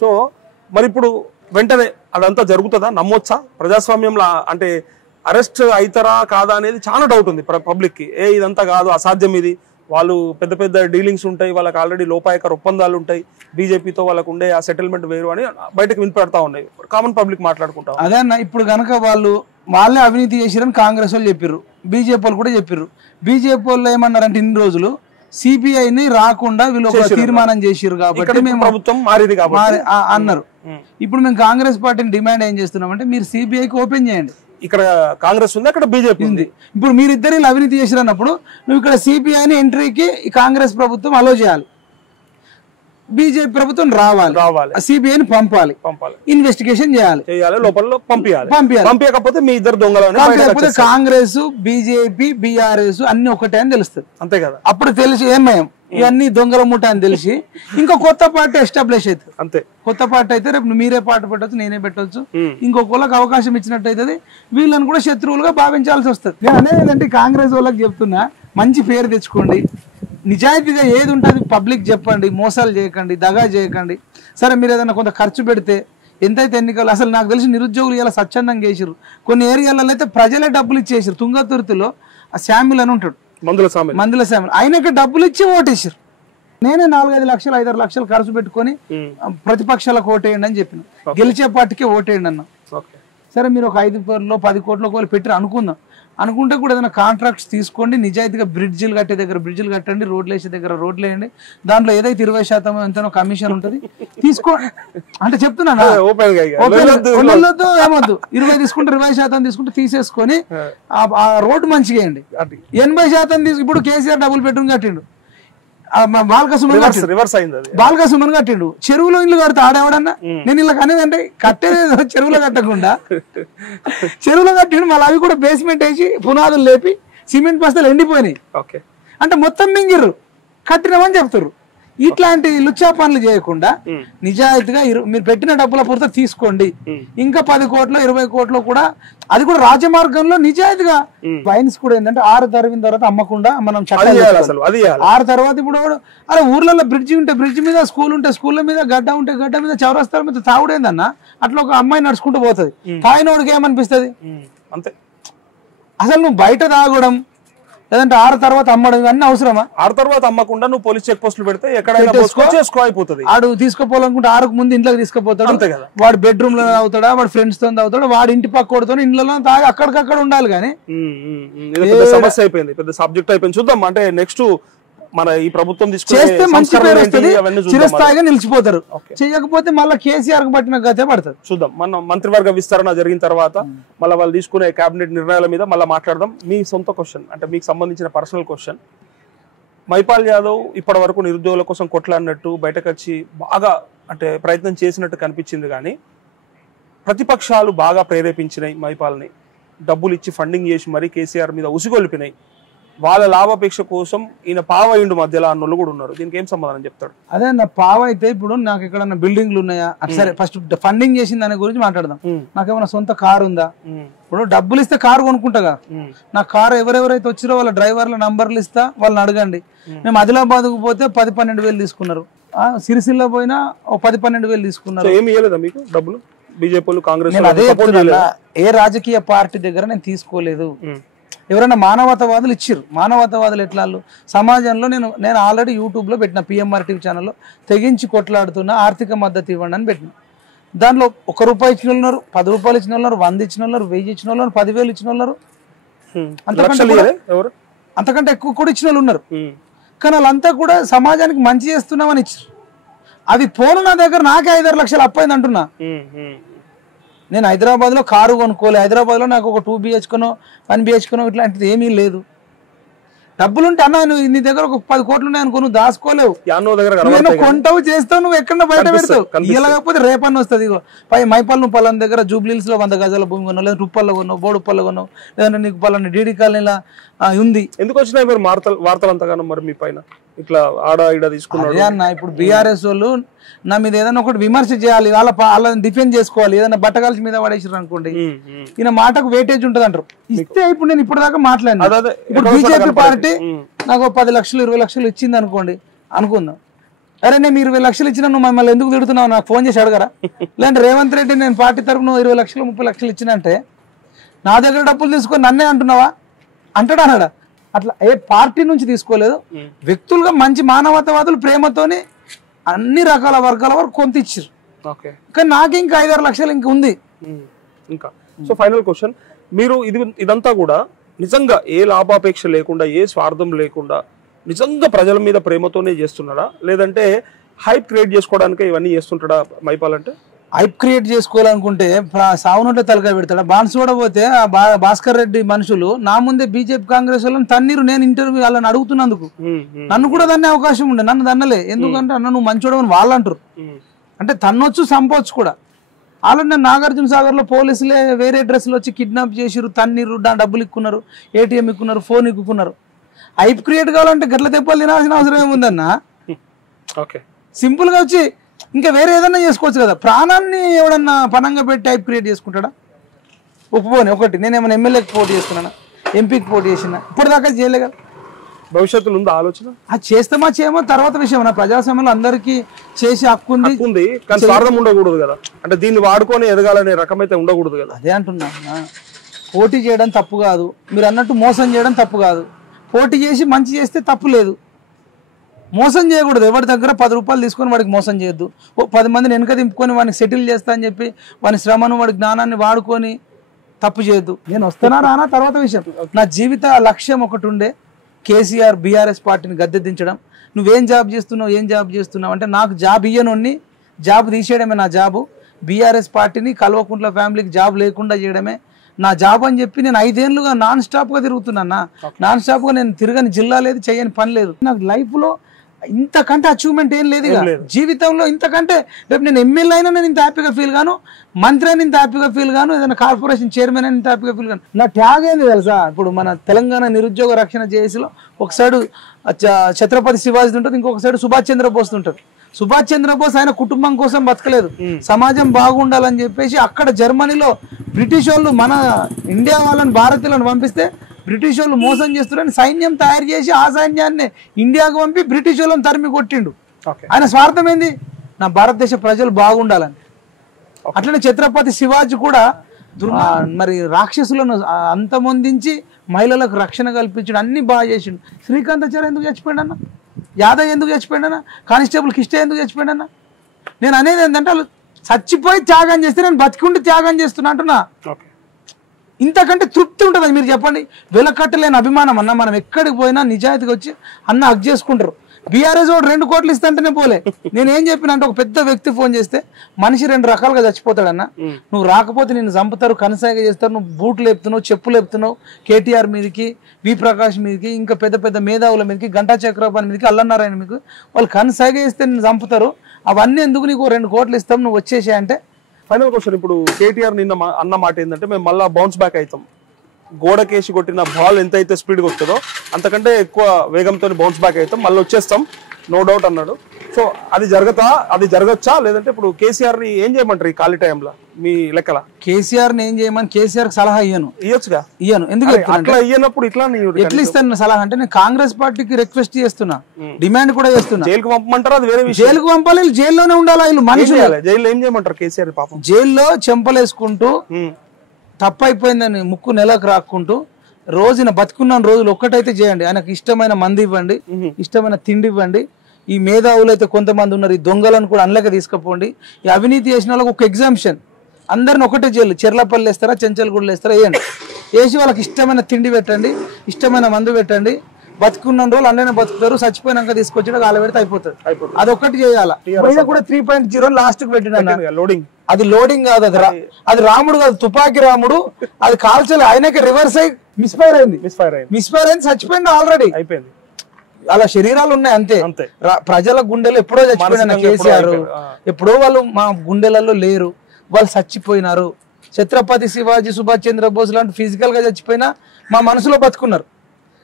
So మరి ఇప్పుడు వెంటనే అదంతా జరుగుతుందా, నమ్మొచ్చా ప్రజాస్వామ్యంలో? అంటే అరెస్ట్ అవుతారా కాదా అనేది చాలా డౌట్ ఉంది పబ్లిక్ కి. ఇదంతా కాదు, అసాధ్యం ఇది, వాళ్ళు పెద్ద పెద్ద డీలింగ్స్ ఉంటాయి, వాళ్ళకి ఆల్రెడీ లోపాయకర ఒప్పందాలు ఉంటాయి, బీజేపీతో వాళ్ళకు ఉండే ఆ సెటిల్మెంట్ వేరు అని బయటకు వినిపెడతా ఉన్నాయి, కామన్ పబ్లిక్ మాట్లాడుకుంటా. అదే అన్న, ఇప్పుడు కనుక వాళ్ళే అవినీతి చేసిరని కాంగ్రెస్ వాళ్ళు చెప్పారు, బీజేపీ వాళ్ళు కూడా చెప్పారు. బీజేపీ వాళ్ళు ఏమన్నారంటే ఇన్ని రోజులు సిబిఐని రాకుండా వీళ్ళు ఒక తీర్మానం చేసిరు కాబట్టి మేము ప్రభుత్వం మారింది కాబట్టి అన్నారు. ఇప్పుడు మేము కాంగ్రెస్ పార్టీని డిమాండ్ ఏం చేస్తున్నామంటే మీరు సిబిఐకి ఓపెన్ చేయండి. ఇక్కడ కాంగ్రెస్ ఉంది, అక్కడ బీజేపీ ఉంది. ఇప్పుడు మీరిద్దరు అవినీతి చేసిరన్నప్పుడు నువ్వు ఇక్కడ సిబిఐని ఎంట్రీకి కాంగ్రెస్ ప్రభుత్వం అలో చేయాలి, బీజేపీ ప్రభుత్వం రావాలి, సిబిఐని పంపాలి, ఇన్వెస్టిగేషన్ చేయాలి, లోపల పంపించకపోతే మీ ఇద్దరు దొంగలు, కాంగ్రెస్ బీజేపీ బీఆర్ఎస్ అన్ని ఒకటే అని తెలుస్తుంది. అంతే కదా, అప్పుడు తెలిసి ఏమయం ఇవన్నీ దొంగల ముఠ అని తెలిసి ఇంకా కొత్త పార్టీ ఎస్టాబ్లిష్ అవుతుంది. అంతే, కొత్త పార్టీ అయితే రేపు మీరే పార్టీ పెట్టవచ్చు, నేనే పెట్టవచ్చు, ఇంకొకళ్ళకి అవకాశం ఇచ్చినట్టు అవుతుంది, వీళ్ళని కూడా శత్రువులుగా భావించాల్సి వస్తుంది. నేను అనేది కాంగ్రెస్ వాళ్ళకి చెప్తున్నా, మంచి పేరు తెచ్చుకోండి, నిజాయితీగా ఏది ఉంటుంది పబ్లిక్ చెప్పండి, మోసాలు చేయకండి, దగా చేయకండి. సరే మీరు ఏదైనా కొంత ఖర్చు పెడితే ఎంతైతే ఎన్నికలు, అసలు నాకు తెలిసి నిరుద్యోగులు ఇలా స్వచ్ఛందంగా చేసిరు, కొన్ని ఏరియాలలో అయితే ప్రజలే డబ్బులు ఇచ్చేసారు. తుంగతుర్తిలో ఆ శామ్యుల్ అని ఉంటాడు, మందుల శామ్యుల్, ఆయనకి డబ్బులు ఇచ్చి ఓటేసారు. నేనే 4-5 లక్షలు 5-6 లక్షలు ఖర్చు పెట్టుకొని ప్రతిపక్షాలకు ఓటేయండి అని చెప్పిన, గెలిచే పార్టీకే ఓటేయండి అన్న. సరే మీరు ఒక 5-10 కోట్ల కోట్లు పెట్టారు అనుకుందాం, అనుకుంటే కూడా ఏదైనా కాంట్రాక్ట్స్ తీసుకోండి, నిజాయితీగా బ్రిడ్జిలు కట్టే దగ్గర బ్రిడ్జిలు కట్టండి, రోడ్లు వేసే దగ్గర రోడ్లు వేయండి, దాంట్లో ఏదైతే 20% ఎంతనో కమిషన్ ఉంటుంది తీసుకోండి అంటే చెప్తున్నాను. ఏమొద్దు, 20 తీసుకుంటే 20% తీసుకుంటే తీసేసుకొని ఆ రోడ్డు మంచిగా వేయండి. 80% ఇప్పుడు కేసీఆర్ డబుల్ బెడ్రూమ్ కట్టిండు, బాల్కసుమన్ కట్టిండు, చెరువులో ఇల్లు కడితే ఆడేవాడన్నా. నేను ఇలా అనేదంటే కట్టేది చెరువులో కట్టకుండా చెరువులో కట్టిండు, మళ్ళీ అవి కూడా బేస్మెంట్ వేసి పునాదులు లేపి సిమెంట్ బస్తాలు ఎండిపోయినాయి. అంటే మొత్తం మింగిర్రు, కట్టినామని చెప్తారు. ఇట్లాంటి లుచ్చా పనులు చేయకుండా నిజాయితీగా మీరు పెట్టిన డబ్బుల పూర్తి తీసుకోండి. ఇంకా 10 కోట్లు 20 కోట్లు కూడా, అది కూడా రాజమార్గంలో నిజాయితీగా. వైన్స్ కూడా ఏంటంటే 6 తరిగిన తర్వాత అమ్మకుండా మనం చట్టాలు 6 తర్వాత ఇప్పుడు అరే ఊర్లలో బ్రిడ్జి ఉంటే బ్రిడ్జి మీద, స్కూల్ ఉంటే స్కూళ్ళ మీద, గడ్డ ఉంటే గడ్డ మీద, చౌరస్తాల మీద తాగుడేందన్న. అట్లా ఒక అమ్మాయి నడుచుకుంటూ పోతుంది, తాగినోడికి ఏమనిపిస్తుంది? అంతే. అసలు నువ్వు బయట తాగడం లేదంటే 6 తర్వాత అమ్మడం ఇవన్నీ అవసరమా? 6 తర్వాత అమ్మకుండా నువ్వు పోలీస్ చెక్ పోస్టులు పెడితే ఎక్కడైనా చేసుకో అయిపోతుంది. ఆడు తీసుకోపోవాలనుకుంటే 6కు ముందు ఇంట్లోకి తీసుకుపోతాడు, అంతే కదా. వాడు బెడ్రూమ్ లో తాగుతాడా, వాడు ఫ్రెండ్స్ తో తాగుతాడు, వాడు ఇంటి పక్కతో ఇంట్లో తాగి అక్కడికక్కడ ఉండాలి. కానీ సమస్య అయిపోయింది, పెద్ద సబ్జెక్ట్ అయిపోయింది. చూద్దాం, అంటే నెక్స్ట్ మన ఈ ప్రభుత్వం చేస్తే మంచి పేరు వస్తుంది, చిరస్థాయిగా నిలిచిపోతారు. చేయకపోతే మళ్ళీ కేసీఆర్ కు పట్టిన గతే పడుతుంది. చూద్దాం, మన మంత్రివర్గ విస్తరణ జరిగిన తర్వాత మళ్ళీ వాళ్ళు తీసుకునే కేబినెట్ నిర్ణయాల మీద మళ్ళీ మాట్లాడదాం. మీ సొంత క్వశ్చన్, అంటే మీకు సంబంధించిన పర్సనల్ క్వశ్చన్, మైపాల్ యాదవ్ ఇప్పటి వరకు నిరుద్యోగుల కోసం కొట్లాడినట్టు బయటకు వచ్చి బాగా అంటే ప్రయత్నం చేసినట్టు కనిపించింది, కానీ ప్రతిపక్షాలు బాగా ప్రేరేపించినాయి మైపాల్ని, డబ్బులు ఇచ్చి ఫండింగ్ చేసి మరీ కేసీఆర్ మీద ఉసిగొల్పినాయి. వాళ్ళ లాభాపేక్ష కోసం ఈయన పావయుండు మధ్యలో అన్నోళ్ళు కూడా ఉన్నారు. దీనికి ఏం సమాధానం చెప్తాడు? అదే నా పావ అయితే ఇప్పుడు నాకు ఎక్కడన్నా బిల్డింగ్లు ఉన్నాయా, సరే ఫస్ట్ ఫండింగ్ చేసిన దాని గురించి మాట్లాడదాం. నాకేమన్నా సొంత కారు ఉందా? ఇప్పుడు డబ్బులు ఇస్తే కారు కొనుక్కుంటా, నా కారు ఎవరెవరైతే వచ్చిరో వాళ్ళ డ్రైవర్ల నంబర్లు ఇస్తా, వాళ్ళని అడగండి. మేము ఆదిలాబాద్ కు పోతే 10-12 వేలు తీసుకున్నారు, సిరిసిల్ల పోయినా 10-12 వేలు తీసుకున్నారు. ఏమి ఇవ్వలేదా మీకు డబ్బులు? బీజేపీ కాంగ్రెస్ అదే ఏ రాజకీయ పార్టీ దగ్గర నేను తీసుకోలేదు. ఎవరైనా మానవతావాదులు ఇచ్చిర్రు. మానవతావాదులు ఎట్లా సమాజంలో నేను ఆల్రెడీ యూట్యూబ్లో పెట్టిన పిఎంఆర్ టీవీ ఛానల్లో తెగించి కొట్లాడుతున్న ఆర్థిక మద్దతు ఇవ్వండి అని పెట్టిన. దాంట్లో 1 రూపాయి ఇచ్చిన వాళ్ళు ఉన్నారు, 10 రూపాయలు ఇచ్చిన వాళ్ళు, 100 ఇచ్చిన వాళ్ళు, 1000 ఇచ్చిన వాళ్ళు, 10,000 ఇచ్చిన వాళ్ళు, అంతకంటే ఎక్కువ కూడా ఇచ్చిన వాళ్ళు ఉన్నారు. కానీ వాళ్ళంతా కూడా సమాజానికి మంచి చేస్తున్నామని ఇచ్చారు. అది పోను నా దగ్గర నాకే 5-6 లక్షలు అప్పైంది అంటున్నా. నేను హైదరాబాద్ లో కారు కొనుక్కోలే, హైదరాబాద్ లో నాకు ఒక 2 BHK 1 BHK ఇట్లాంటిది ఏమీ లేదు. డబ్బులుంటే అన్న నువ్వు నీ దగ్గర ఒక 10 కోట్లు ఉన్నాయనుకో, నువ్వు దాచుకోలేవు, నేను కొంటావు చేస్తావు, నువ్వు ఎక్కడ బయట పెడతావు. ఇలాగకపోతే రేపన్న వస్తుంది. ఇగో మైపాల్ నువ్వు పలానా దగ్గర జూబ్లీహిల్స్ లో 100 గజాల భూమి కొన్నావు, లేదా రుప్పల్లో కొన్నావు, బోడుప్పల్లో కొన్నావు, లేదంటే నీకు పలానా డీడీ కాలనీలా ఉంది. ఎందుకు వచ్చినాయి మీరు వార్తలు అంతగానో మరి మీ పైన ఇట్లా ఆడ ఈడ తీసుకున్నారు అన్న? ఇప్పుడు బీఆర్ఎస్ వాళ్ళు నా మీద ఏదైనా ఒకటి విమర్శ చేయాలి, వాళ్ళని డిఫెండ్ చేసుకోవాలి. ఏదైనా బట్టగాల్సి మీద పడేసారు అనుకోండి, ఈయన మాటకు వెయిటేజ్ ఉంటుంది అంటారు. ఇస్తే ఇప్పుడు నేను ఇప్పటిదాకా మాట్లాడినా, ఇప్పుడు బీజేపీ పార్టీ నాకు 10 లక్షలు 20 లక్షలు ఇచ్చింది అనుకోండి, అనుకుందాం, అరే నేను 20 లక్షలు ఇచ్చినా నువ్వు మమ్మల్ని ఎందుకు తిడుతున్నావు నాకు ఫోన్ చేసి అడగరా? లేదంటే రేవంత్ రెడ్డి నేను పార్టీ తరపున 20 లక్షలు 30 లక్షలు ఇచ్చినంటే నా దగ్గర డబ్బులు తీసుకొని నన్నే అంటున్నావా అంటాడా అన్నాడా? అట్లా ఏ పార్టీ నుంచి తీసుకోలేదు, వ్యక్తులుగా మంచి మానవతావాదులు ప్రేమతోని అన్ని రకాల వర్గాల వరకు కొంత ఇచ్చారు. కానీ నాకు ఇంకా 5-6 లక్షలు ఇంకా ఉంది. ఇంకా సో ఫైనల్ క్వశ్చన్, మీరు ఇదంతా కూడా నిజంగా ఏ లాభాపేక్ష లేకుండా ఏ స్వార్థం లేకుండా నిజంగా ప్రజల మీద ప్రేమతోనే చేస్తున్నాడా, లేదంటే హైప్ క్రియేట్ చేసుకోవడానికి ఇవన్నీ చేస్తుంటాడా మైపాల్ అంటే? హైప్ క్రియేట్ చేసుకోవాలనుకుంటే సావునుంటే తలకాయ పెడతాడా? బాన్సువాడ పోతే భాస్కర్ రెడ్డి మనుషులు నా ముందే బీజేపీ కాంగ్రెస్ వాళ్ళని తన్నీరు, నేను ఇంటర్వ్యూ వాళ్ళని అడుగుతున్నందుకు నన్ను కూడా దన్నే అవకాశం ఉండే, నన్ను దన్నలే. ఎందుకంటే అన్న నువ్వు మంచోడమని వాళ్ళు అంటారు. అంటే తన్నొచ్చు సంపవచ్చు కూడా. ఆల్రెడీ నేను నాగార్జున సాగర్ లో పోలీసులే వేరే డ్రెస్సులు వచ్చి కిడ్నాప్ చేసిరు, తన్నీరు, డబ్బులు ఇక్కున్నారు, ఏటీఎం ఇక్కున్నారు, ఫోన్ ఇక్కున్నారు. హైప్ క్రియేట్ కావాలంటే గట్ల తెప్పలు తినాల్సిన అవసరం ఏముందన్న? సింపుల్ గా వచ్చి ఇంకా వేరే ఏదన్నా చేసుకోవచ్చు కదా. ప్రాణాన్ని ఎవడన్నా పనంగా పెట్టి హైప్ క్రియేట్ చేసుకుంటాడా? ఒప్పుకోని ఒకటి, నేను ఏమైనా ఎమ్మెల్యేకి పోటీ చేస్తున్నానా, ఎంపీకి పోటీ చేసినా, ఇప్పటిదాకా చేయలే కదా. భవిష్యత్తులో ఉందా ఆలోచన? అది చేస్తామా చేయమో తర్వాత విషయం. నా ప్రజాస్వామ్యంలో అందరికీ చేసే హక్కు ఉంది, కానీ స్వార్థం ఉండకూడదు కదా. అంటే దీన్ని వాడుకొని ఎదగాలనే రకమైతే ఉండకూడదు కదా. అదే అంటున్నా, పోటీ చేయడం తప్పు కాదు, మీరు అన్నట్టు మోసం చేయడం తప్పు కాదు. పోటీ చేసి మంచి చేస్తే తప్పు లేదు, మోసం చేయకూడదు. ఎవరి దగ్గర 10 రూపాయలు తీసుకొని వాడికి మోసం చేయొద్దు. 10 మందిని వెనక దింపుకొని వాడిని సెటిల్ చేస్తా అని చెప్పి వాని శ్రమను వాడి జ్ఞానాన్ని వాడుకొని తప్పు చేయొద్దు. నేను వస్తున్నా రానా తర్వాత విషయం. నా జీవిత లక్ష్యం ఒకటి ఉండే, కేసీఆర్ బీఆర్ఎస్ పార్టీని గద్దెదించడం. నువ్వేం జాబ్ చేస్తున్నావు, ఏం జాబ్ చేస్తున్నావు అంటే నాకు జాబ్ ఇయ్యనోన్ని జాబ్ తీసేయడమే నా జాబు. బీఆర్ఎస్ పార్టీని కల్వకుంట్ల ఫ్యామిలీకి జాబ్ లేకుండా చేయడమే నా జాబ్ అని చెప్పి నేను 5 ఏళ్ళుగా నాన్ స్టాప్గా తిరుగుతున్నా. నాన్ స్టాప్గా నేను తిరగని జిల్లా లేదు, చేయని పని లేదు. నాకు లైఫ్లో ఇంతకంటే అచీవ్మెంట్ ఏం లేదు ఇక జీవితంలో. ఇంతకంటే రేపు నేను ఎమ్మెల్యే అయినా నేను ఇంత హ్యాపీగా ఫీల్ గాను, మంత్రి అయినా ఇంత హ్యాపీగా ఫీల్ గాను, ఏదైనా కార్పొరేషన్ చైర్మన్ అయినా ఇంత హ్యాపీగా ఫీల్ గాను. నా ట్యాగ్ ఏంది తెలుసా? ఇప్పుడు మన తెలంగాణ నిరుద్యోగ రక్షణ జేఏసీలో ఒక సైడు ఛత్రపతి శివాజీ ఉంటుంది, ఇంకొక సైడు సుభాష్ చంద్రబోస్ ఉంటుంది. సుభాష్ చంద్రబోస్ ఆయన కుటుంబం కోసం బతకలేదు, సమాజం బాగుండాలని చెప్పేసి అక్కడ జర్మనీలో బ్రిటిష్ వాళ్ళు మన ఇండియా వాళ్ళని భారతీయులను పంపిస్తే బ్రిటిష్ వాళ్ళు మోసం చేస్తున్నారని సైన్యం తయారు చేసి ఆ సైన్యాన్ని ఇండియాకు పంపి బ్రిటిష్ వాళ్ళని తరిమి కొట్టిండు. ఆయన స్వార్థం ఏంది? నా భారతదేశ ప్రజలు బాగుండాలని. అట్లనే ఛత్రపతి శివాజీ కూడా మరి రాక్షసులను అంతమొందించి మహిళలకు రక్షణ కల్పించడం అన్ని బాగా చేసిండు. శ్రీకాంతాచార్య ఎందుకు చచ్చిపోయాడు అన్న? యాదవ్ ఎందుకు చచ్చిపోయాడు అన్న? కానిస్టేబుల్ కిష్టే ఎందుకు చచ్చిపోయాడు అన్న? నేను అనేది ఏంటంటే వాళ్ళు చచ్చిపోయి త్యాగం చేస్తే నేను బతికుండి త్యాగం చేస్తున్నా అంటున్నా. ఇంతకంటే తృప్తి ఉంటుంది మీరు చెప్పండి? వెలకట్టలేని అభిమానం అన్న. మనం ఎక్కడికి పోయినా నిజాయితీగా వచ్చి అన్న హక్ చేసుకుంటారు. బీఆర్ఎస్ వాడు 2 కోట్లు ఇస్తాంటేనే పోలే. నేను ఏం చెప్పిన అంటే, ఒక పెద్ద వ్యక్తి ఫోన్ చేస్తే మనిషి 2 రకాలుగా చచ్చిపోతాడన్న. నువ్వు రాకపోతే నిన్ను చంపుతారు, కనసాగ చేస్తారు, నువ్వు బూట్లు లేపుతున్నావు, చెప్పులు లేపుతున్నావు, కేటీఆర్ మీదకి, వి ప్రకాష్ మీదకి, ఇంకా పెద్ద పెద్ద మేధావుల మీదకి, గంటా చక్రపాణి మీదకి, అల్లన్నారాయణ మీకు వాళ్ళు కనసాగ చేస్తే నిన్ను చంపుతారు. అవన్నీ ఎందుకు, నీకు 2 కోట్లు ఇస్తాం, నువ్వు వచ్చేసే అంటే. ఫైనల్ క్వశ్చన్, ఇప్పుడు కేటీఆర్ నిన్న అన్న మాట ఏంటంటే, మేము మళ్ళీ బౌన్స్ బ్యాక్ అవుతాం. గోడకేసి కొట్టిన బాల్ ఎంత అయితే స్పీడ్గా వస్తుందో అంతకంటే ఎక్కువ వేగంతో బౌన్స్ బ్యాక్ అవుతాం, మళ్ళీ వచ్చేస్తాం, నో డౌట్ అన్నాడు. సో అది జరగచ్చా? లేదంటే ఇప్పుడు కేసీఆర్ ని ఏం చేయమంటారు ఈ ఖాళీ టైంలో మీ లెక్కల? కేసీఆర్ ని ఏం చేయమని కేసీఆర్ సలహా ఇయ్యచ్చుగా. ఎందుకు అట్లా ఇయ్యనప్పుడు ఎట్లా ఇస్తాను సలహా అంటే, నేను కాంగ్రెస్ పార్టీకి రిక్వెస్ట్ చేస్తున్నా, డిమాండ్ కూడా చేస్తున్నా. జైలుకు పంపమంటారు, అది వేరే విషయం. జైలుకు పంపాలి, జైల్లోనే ఉండాలి వీళ్ళు మనుషులు. జైల్లో ఏం చేయమంటారు కేసీఆర్? పాపం జైల్లో చెంపలేసుకుంటూ తప్పైపోయిందని ముక్కు నెలకు రాక్కుంటూ రోజున బతుకున్న రోజులు ఒక్కటైతే చేయండి. ఆయనకు ఇష్టమైన మంది ఇవ్వండి, ఇష్టమైన తిండి ఇవ్వండి. ఈ మేధావులు అయితే కొంతమంది ఉన్నారు, ఈ దొంగలను కూడా అందులోకి తీసుకుపోండి. ఈ అవినీతి చేసిన వాళ్ళకి ఒక ఎగ్జామ్షన్, అందరిని ఒకటే జైలు, చెర్లపల్లి వేస్తారా, చెంచల్గూడలు వేస్తారా, వేయండి. వేసి వాళ్ళకి ఇష్టమైన తిండి పెట్టండి, ఇష్టమైన మందు పెట్టండి. బతుకున్న రోజులు అన్నైనా బతుకుతారు, చచ్చిపోయినాక తీసుకొచ్చి గాలి పెడితే అయిపోతుంది. అదొక్కటి చేయాలి. కూడా 3.0 లాస్ట్ కి పెట్టిన లోడింగ్, అది లోడింగ్ కాదు, అది రాముడు కాదు, తుపాకీ రాముడు. అది కాల్చలే, ఆయనకి రివర్స్ అయ్యి మిస్ఫైర్ అయింది, చచ్చిపోయింది ఆల్రెడీ, అయిపోయింది. అలా శరీరాలు ఉన్నాయి అంతే. ప్రజల గుండెలు ఎప్పుడో చచ్చిపోయిన కేసీఆర్, ఎప్పుడో వాళ్ళు మా గుండెలలో లేరు, వాళ్ళు చచ్చిపోయినారు. ఛత్రపతి శివాజీ, సుభాష్ చంద్రబోస్ లాంటి ఫిజికల్ గా చచ్చిపోయినా మా మనసులో బతుకున్నారు.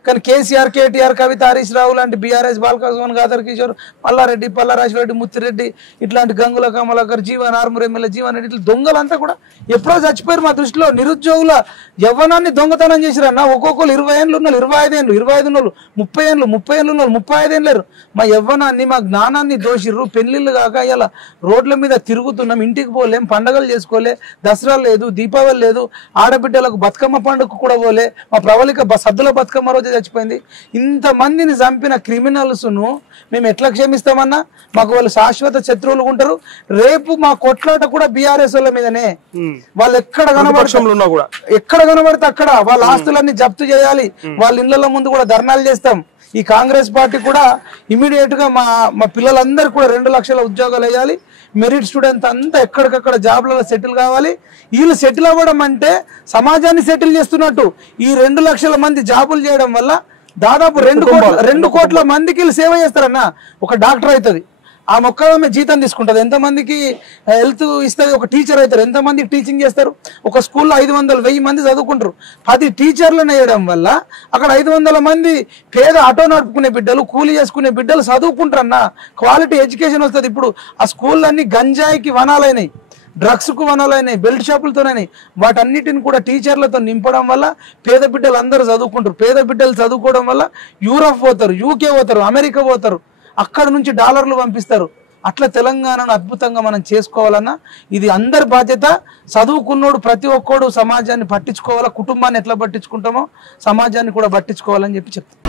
కానీ కేసీఆర్, కేటీఆర్, కవిత, హరీష్ రావు లాంటి బీఆర్ఎస్, బాలకృష్ణ, గాదర్ కిషోర్, పల్లారెడ్డి, పల్లారాజరెడ్డి, ముత్తిరెడ్డి, ఇట్లాంటి గంగుల కమలాకర్, జీవన్ ఆర్మూర్ ఎమ్మెల్యే జీవన్ రెడ్డి, ఇట్లా దొంగలంతా కూడా ఎప్పుడో చచ్చిపోయారు. మా దృష్టిలో నిరుద్యోగుల యవ్వనాన్ని దొంగతనం చేసిరన్న. ఒక్కొక్కరు 20 ఏళ్ళు ఉన్నారు, 25 ఏళ్ళు, 25 ఉన్నారు, 30 ఏళ్ళు, 30 ఏళ్ళు ఉన్నారు, 35 ఏళ్ళు లేరు. మా యవ్వనాన్ని, మా జ్ఞానాన్ని దోషిర్రు. పెళ్లిళ్ళు కాక ఇలా రోడ్ల మీద తిరుగుతున్నాం, ఇంటికి పోలేం, పండగలు చేసుకోలే, దసరా లేదు, దీపావళి లేదు, ఆడబిడ్డలకు బతుకమ్మ పండుగ కూడా పోలే. మా ప్రవళిక సద్దుల బతుకమ్మ రోజు చచ్చిపోయింది. ఇంతమందిని చంపిన క్రిమినల్స్ను మేము ఎట్లా క్షమిస్తామన్నా? మాకు వాళ్ళు శాశ్వత శత్రువులు ఉంటారు. రేపు మా కొట్లాట కూడా బీఆర్ఎస్ వాళ్ళ మీదనే. వాళ్ళు ఎక్కడ కనబడితే అక్కడ వాళ్ళ ఆస్తులన్నీ జప్తు చేయాలి. వాళ్ళ ఇళ్ల ముందు కూడా ధర్నాలు చేస్తాం. ఈ కాంగ్రెస్ పార్టీ కూడా ఇమీడియట్ గా మా పిల్లలందరూ కూడా 2 లక్షల ఉద్యోగాలు వేయాలి. మెరిట్ స్టూడెంట్ అంతా ఎక్కడికక్కడ జాబ్లలో సెటిల్ కావాలి. వీళ్ళు సెటిల్ అవ్వడం అంటే సమాజాన్ని సెటిల్ చేస్తున్నట్టు. ఈ 2 లక్షల మంది జాబులు చేయడం వల్ల దాదాపు 2 కోట్ల మందికి వీళ్ళు సేవ చేస్తారన్న. ఒక డాక్టర్ అవుతుంది, ఆ మొక్కమే జీతం తీసుకుంటుంది. ఎంతమందికి హెల్త్ ఇస్తుంది? ఒక టీచర్ అవుతారు, ఎంతమందికి టీచింగ్ చేస్తారు? ఒక స్కూల్లో 500-1000 మంది చదువుకుంటారు. 10 టీచర్లను వేయడం వల్ల అక్కడ 500 మంది పేద ఆటో నడుపుకునే బిడ్డలు, కూలీ చేసుకునే బిడ్డలు చదువుకుంటారన్న. క్వాలిటీ ఎడ్యుకేషన్ వస్తుంది. ఇప్పుడు ఆ స్కూళ్ళన్నీ గంజాయికి వనాలైనాయి, డ్రగ్స్కు వనాలైనాయి, బెల్ట్ షాపులతోనైనాయి. వాటన్నిటిని కూడా టీచర్లతో నింపడం వల్ల పేద బిడ్డలు అందరూ చదువుకుంటారు. పేద బిడ్డలు చదువుకోవడం వల్ల యూరప్ పోతారు, యూకే పోతారు, అమెరికా పోతారు, అక్కడ నుంచి డాలర్లు పంపిస్తారు. అట్లా తెలంగాణను అద్భుతంగా మనం చేసుకోవాలన్నా ఇది అందరి బాధ్యత. చదువుకున్నోడు ప్రతి ఒక్కడు సమాజాన్ని పట్టించుకోవాలా. కుటుంబాన్ని ఎట్లా పట్టించుకుంటామో సమాజాన్ని కూడా పట్టించుకోవాలని చెప్పి చెప్తాను.